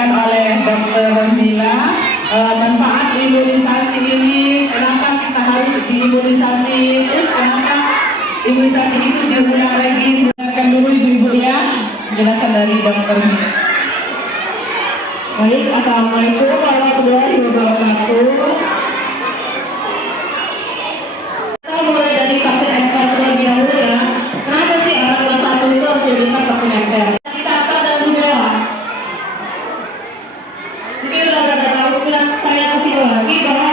disampaikan oleh Dr. Mila, manfaat imunisasi ini, kenapa kita harus diimunisasi, terus kenapa imunisasi itu diulang lagi. Dengarkan dulu ibu-ibu ya penjelasan dari Dr. Mila. Baik, assalamualaikum warahmatullahi wabarakatuh. Kita mulai dari vaksin MPR terlebih dahulu ya. Kenapa sih orang kelas 1 itu harus diberikan vaksin MPR? Catat dan rubella. Jadi udah tahu, saya kasih lagi bahwa